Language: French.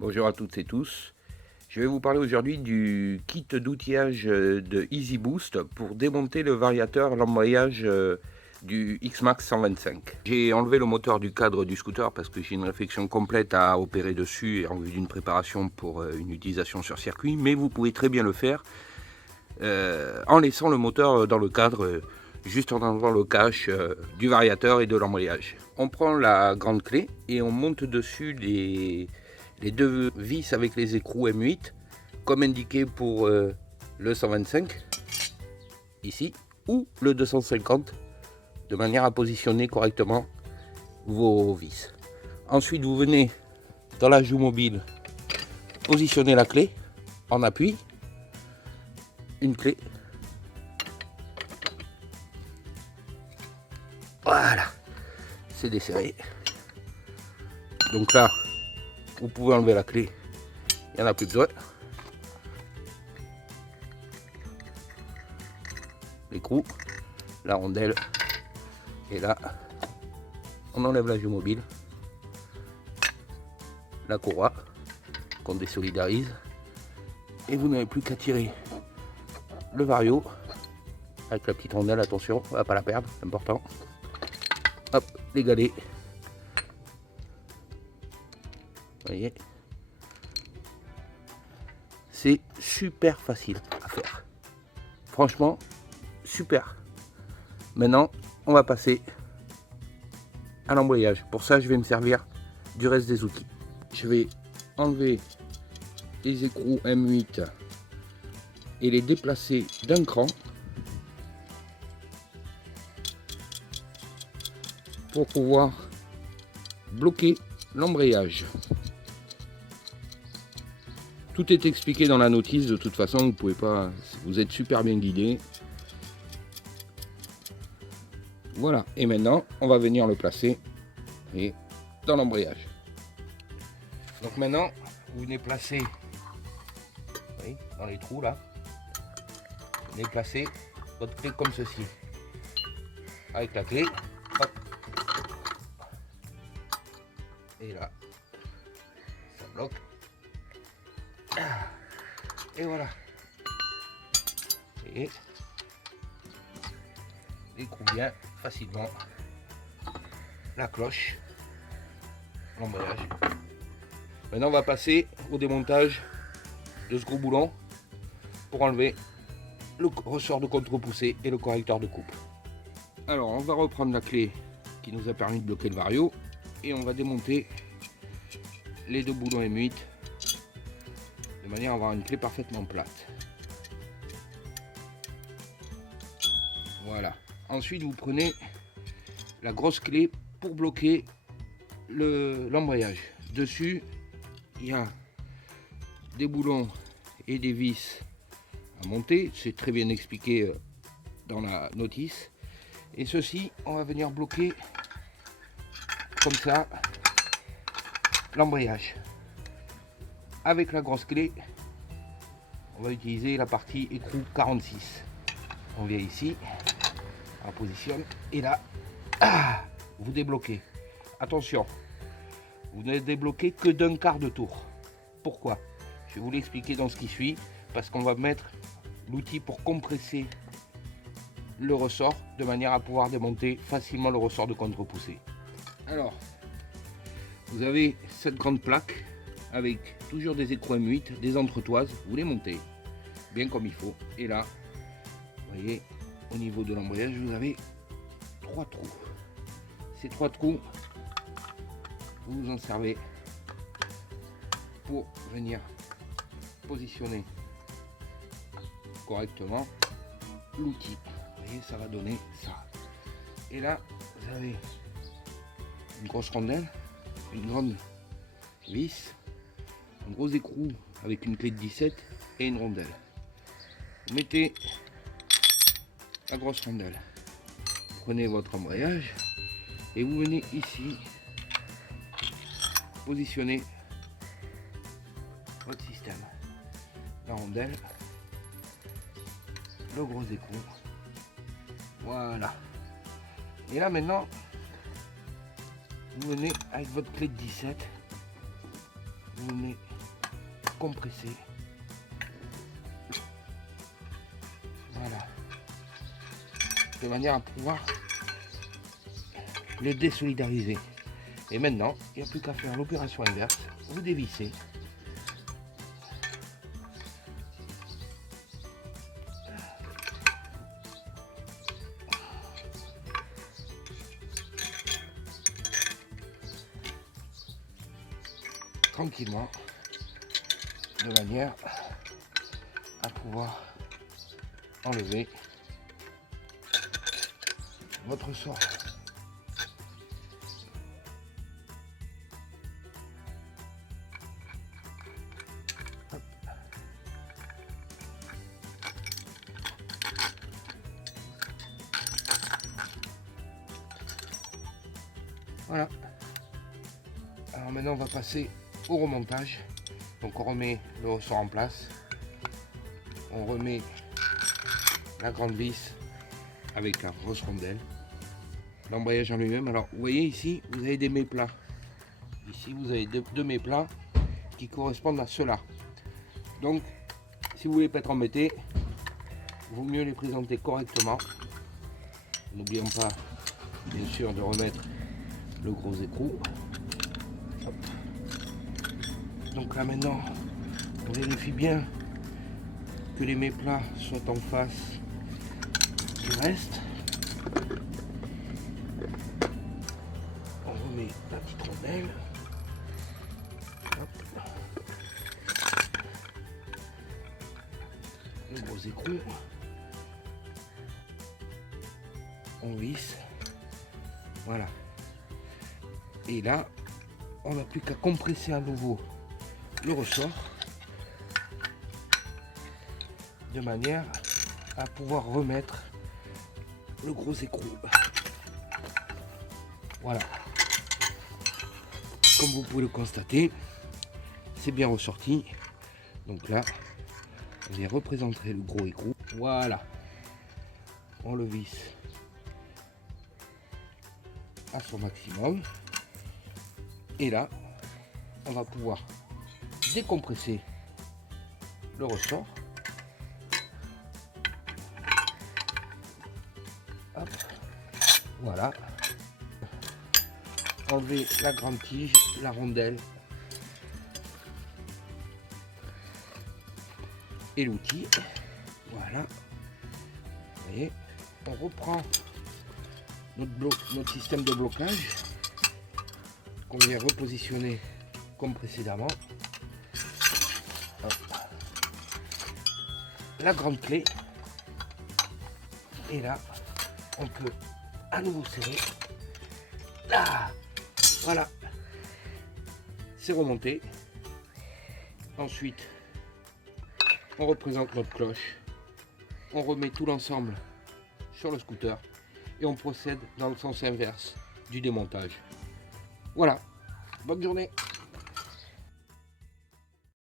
Bonjour à toutes et tous. Je vais vous parler aujourd'hui du kit d'outillage de Easy Boost pour démonter le variateur l'embrayage du X-Max 125. J'ai enlevé le moteur du cadre du scooter parce que j'ai une réflexion complète à opérer dessus en vue d'une préparation pour une utilisation sur circuit, mais vous pouvez très bien le faire en laissant le moteur dans le cadre, juste en enlevant le cache du variateur et de l'embrayage. On prend la grande clé et on monte dessus les deux vis avec les écrous M8 comme indiqué pour le 125 ici ou le 250 de manière à positionner correctement vos vis. Ensuite vous venez dans la joue mobile positionner la clé en appui, une clé, voilà, c'est desserré. Donc là vous pouvez enlever la clé, il n'y en a plus besoin. L'écrou, la rondelle, et là on enlève la joue mobile, la courroie qu'on désolidarise, et vous n'avez plus qu'à tirer le vario avec la petite rondelle, attention, on va pas la perdre, c'est important. Hop, les galets. Vous voyez, c'est super facile à faire. Franchement, super. Maintenant, on va passer à l'embrayage. Pour ça, je vais me servir du reste des outils. Je vais enlever les écrous M8 et les déplacer d'un cran pour pouvoir bloquer l'embrayage. Tout est expliqué dans la notice, de toute façon, vous pouvez pas, vous êtes super bien guidé. Voilà, et maintenant, on va venir le placer et dans l'embrayage. Donc maintenant, vous venez placer, vous voyez, dans les trous là, vous venez placer votre clé comme ceci. Avec la clé, hop, et là, ça bloque. Et voilà. Et découvre bien facilement la cloche, l'embrayage. Maintenant on va passer au démontage de ce gros boulon pour enlever le ressort de contre-poussée et le correcteur de coupe. Alors on va reprendre la clé qui nous a permis de bloquer le vario et on va démonter les deux boulons M8 de manière à avoir une clé parfaitement plate. Voilà. Ensuite, vous prenez la grosse clé pour bloquer l'embrayage. Dessus, il y a des boulons et des vis à monter. C'est très bien expliqué dans la notice. Et ceci, on va venir bloquer comme ça l'embrayage. Avec la grosse clé, on va utiliser la partie écrou 46. On vient ici, on positionne et là, vous débloquez. Attention, vous ne débloquez que d'un quart de tour. Pourquoi? Je vais vous l'expliquer dans ce qui suit, parce qu'on va mettre l'outil pour compresser le ressort de manière à pouvoir démonter facilement le ressort de contre-poussée. Alors, vous avez cette grande plaque avec toujours des écrous M8, des entretoises, vous les montez bien comme il faut. Et là, vous voyez, au niveau de l'embrayage, vous avez 3 trous. Ces 3 trous, vous vous en servez pour venir positionner correctement l'outil. Vous voyez, ça va donner ça. Et là, vous avez une grosse rondelle, une grande vis, un gros écrou avec une clé de 17 et une rondelle. Vous mettez la grosse rondelle, prenez votre embrayage et vous venez ici positionner votre système. La rondelle, le gros écrou, voilà. Et là maintenant, vous venez avec votre clé de 17, vous venez compresser. Voilà. De manière à pouvoir le désolidariser. Et maintenant, il n'y a plus qu'à faire l'opération inverse. Vous dévissez. Tranquillement, de manière à pouvoir enlever votre ressort. Hop. Voilà. Alors maintenant on va passer au remontage. Donc on remet le ressort en place, on remet la grande vis avec la grosse rondelle, l'embrayage en lui-même. Alors vous voyez ici vous avez des méplats, ici vous avez deux méplats qui correspondent à cela. Donc si vous voulez pas être embêté, il vaut mieux les présenter correctement. N'oublions pas bien sûr de remettre le gros écrou. Hop. Donc là maintenant, on vérifie bien que les méplats soient en face du reste. On remet la petite rondelle. Hop. Le gros écrou. On visse. Voilà. Et là, on n'a plus qu'à compresser à nouveau le ressort de manière à pouvoir remettre le gros écrou. Voilà. Comme vous pouvez le constater, c'est bien ressorti. Donc là, je vais représenter le gros écrou. Voilà. On le visse à son maximum. Et là, on va pouvoir décompresser le ressort. Hop. Voilà. Enlever la grande tige, la rondelle et l'outil. Voilà. Vous voyez, on reprend notre système de blocage qu'on vient repositionner comme précédemment. Hop. La grande clé, et là on peut à nouveau serrer. Là, voilà, c'est remonté. Ensuite on représente notre cloche, on remet tout l'ensemble sur le scooter et on procède dans le sens inverse du démontage. Voilà, bonne journée.